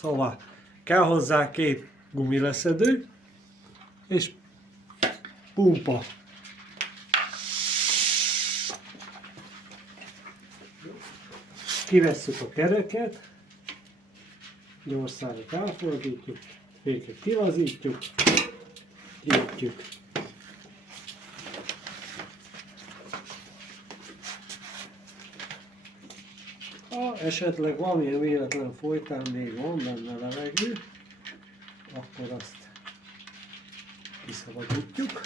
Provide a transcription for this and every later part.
Szóval kell hozzá 2 gumileszedő és pumpa. Kivesszük a kereket, gyorsan elfordítjuk, féket kilazítjuk, gyűjtjük. Ha esetleg valamilyen véletlen folytán még van benne levegő, akkor azt kiszabadítjuk.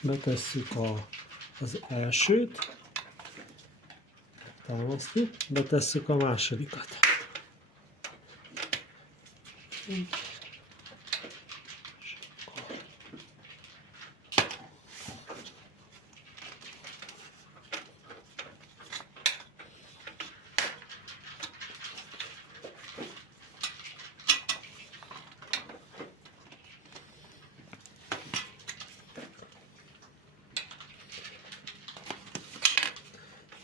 Betesszük az elsőt, támasztjuk, betesszük a másodikat.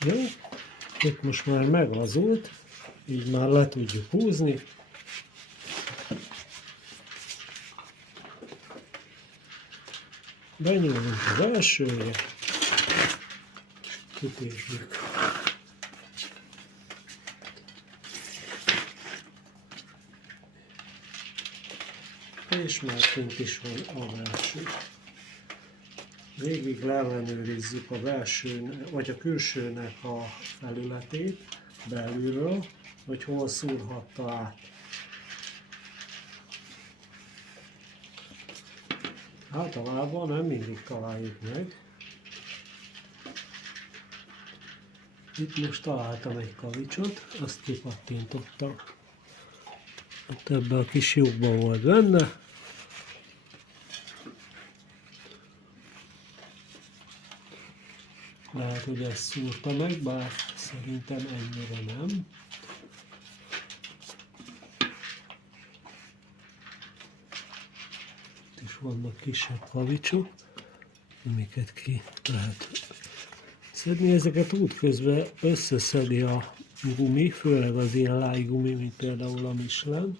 Jó, itt most már meglazult, így már le tudjuk húzni. Benyúlunk az elsőre, kitépjük. És már kint is van a belső. Végig leellenőrizzük a belső, vagy a külsőnek a felületét belülről, hogy hol szúrhatta át. Általában nem mindig találjuk meg. Itt most találtam egy kavicsot, azt kipattintottam. Ott ebben a kis lyukban volt benne. Lehet, hogy ezt szúrta meg, bár szerintem ennyire nem. Itt is vannak kisebb kavicsok, amiket ki lehet szedni. Ezeket útközben összeszedi a gumi, főleg az ilyen lágy gumi, mint például a Michelin.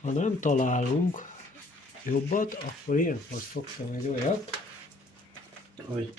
Ha nem találunk jobbat, akkor ilyenkor szoktam egy olyat, hogy